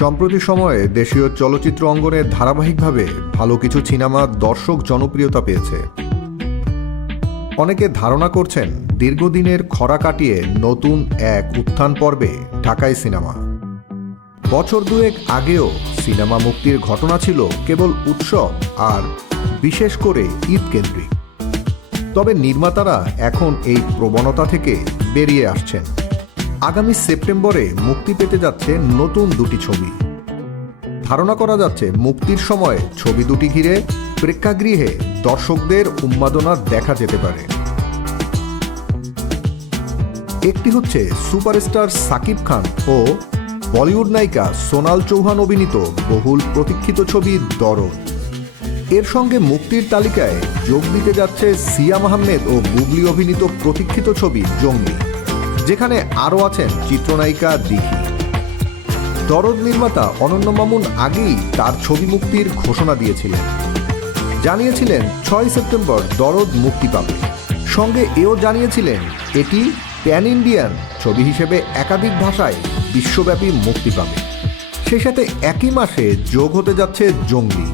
সম্প্রতি সময়ে দেশীয় চলচ্চিত্র অঙ্গনে ধারাবাহিকভাবে ভালো কিছু সিনেমা দর্শক জনপ্রিয়তা পেয়েছে। অনেকে ধারণা করছেন দীর্ঘদিনের খরা কাটিয়ে নতুন এক উত্থান পর্বে ঢাকাই সিনেমা। বছর দুয়েক আগেও সিনেমা মুক্তির ঘটনা ছিল কেবল উৎসব আর বিশেষ করে ঈদ কেন্দ্রিক। তবে নির্মাতারা এখন এই প্রবণতা থেকে বেরিয়ে আসছেন। আগামী সেপ্টেম্বরে মুক্তি পেতে যাচ্ছে নতুন দুটি ছবি। ধারণা করা যাচ্ছে মুক্তির সময় ছবি দুটি ঘিরে প্রেক্ষাগৃহে দর্শকদের উন্মাদনা দেখা যেতে পারে। একটি হচ্ছে সুপারস্টার সাকিব খান ও বলিউড নায়িকা সোনাল চৌহান অভিনীত বহুল প্রতীক্ষিত ছবি দরদ। এর সঙ্গে মুক্তির তালিকায় যোগ দিতে যাচ্ছে সিয়াম আহমেদ ও বুবলি অভিনীত প্রতীক্ষিত ছবি জঙ্গলি, যেখানে আরও আছেন চিত্রনায়িকা দিঘি। দরদ নির্মাতা অনন্য মামুন আগেই তার ছবি মুক্তির ঘোষণা দিয়েছিলেন, জানিয়েছিলেন 6 সেপ্টেম্বর দরদ মুক্তি পাবে। সঙ্গে এও জানিয়েছিলেন এটি প্যান ইন্ডিয়ান ছবি হিসেবে একাধিক ভাষায় বিশ্বব্যাপী মুক্তি পাবে। সেই সাথে একই মাসে যোগ হতে যাচ্ছে জঙ্গলি।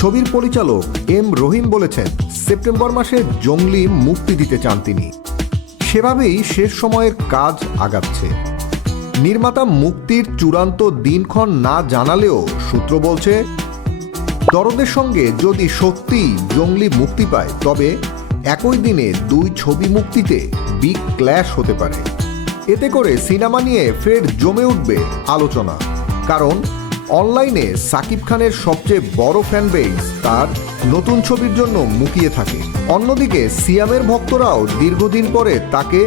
ছবির পরিচালক এম রহিম বলেছেন সেপ্টেম্বর মাসে জঙ্গলি মুক্তি দিতে চান তিনি। সেভাবেই শেষ সময়ের কাজ আগাচ্ছে। নির্মাতা মুক্তির চূড়ান্ত দিনক্ষণ না জানালেও সূত্র বলছে দরদের সঙ্গে যদি সত্যিই জঙ্গলি মুক্তি পায় তবে একই দিনে দুই ছবি মুক্তিতে বিগ ক্ল্যাশ হতে পারে। এতে করে সিনেমা নিয়ে ফের জমে উঠবে আলোচনা, কারণ অনলাইনে সাকিব খানের সবচেয়ে বড় ফ্যান বেস তার নতুন ছবির জন্য মুখিয়ে থাকে। অন্যদিকে সিয়ামের ভক্তরাও দীর্ঘদিন পরে তাকে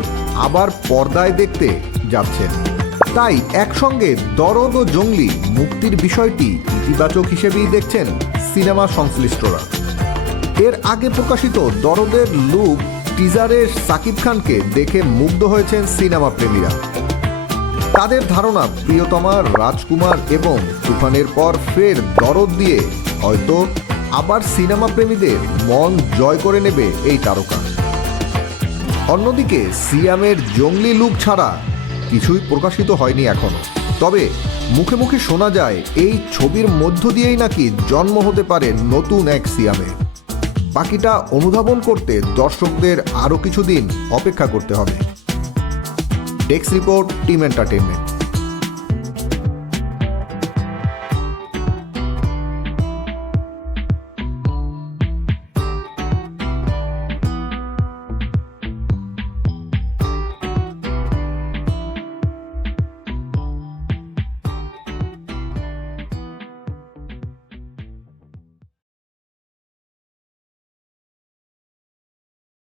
আবার পর্দায় দেখতে যাচ্ছেন। তাই একসঙ্গে দরদ ও জঙ্গলি মুক্তির বিষয়টি ইতিবাচক হিসেবেই দেখছেন সিনেমা সংশ্লিষ্টরা। এর আগে প্রকাশিত দরদের লুক টিজারে সাকিব খানকে দেখে মুগ্ধ হয়েছেন সিনেমা প্রেমীরা। তাদের ধারণা প্রিয়তমা, রাজকুমার এবং তুফানের পর ফের দরদ দিয়ে হয়তো আবার সিনেমা প্রেমীদের মন জয় করে নেবে এই তারকা। অন্যদিকে সিয়ামের জঙ্গলি লুক ছাড়া কিছুই প্রকাশিত হয়নি এখনো। তবে মুখে মুখে শোনা যায় এই ছবির মধ্য দিয়েই নাকি জন্ম হতে পারে নতুন এক সিয়ামের। বাকিটা অনুধাবন করতে দর্শকদের আরও কিছুদিন অপেক্ষা করতে হবে। Desk report, team entertainment.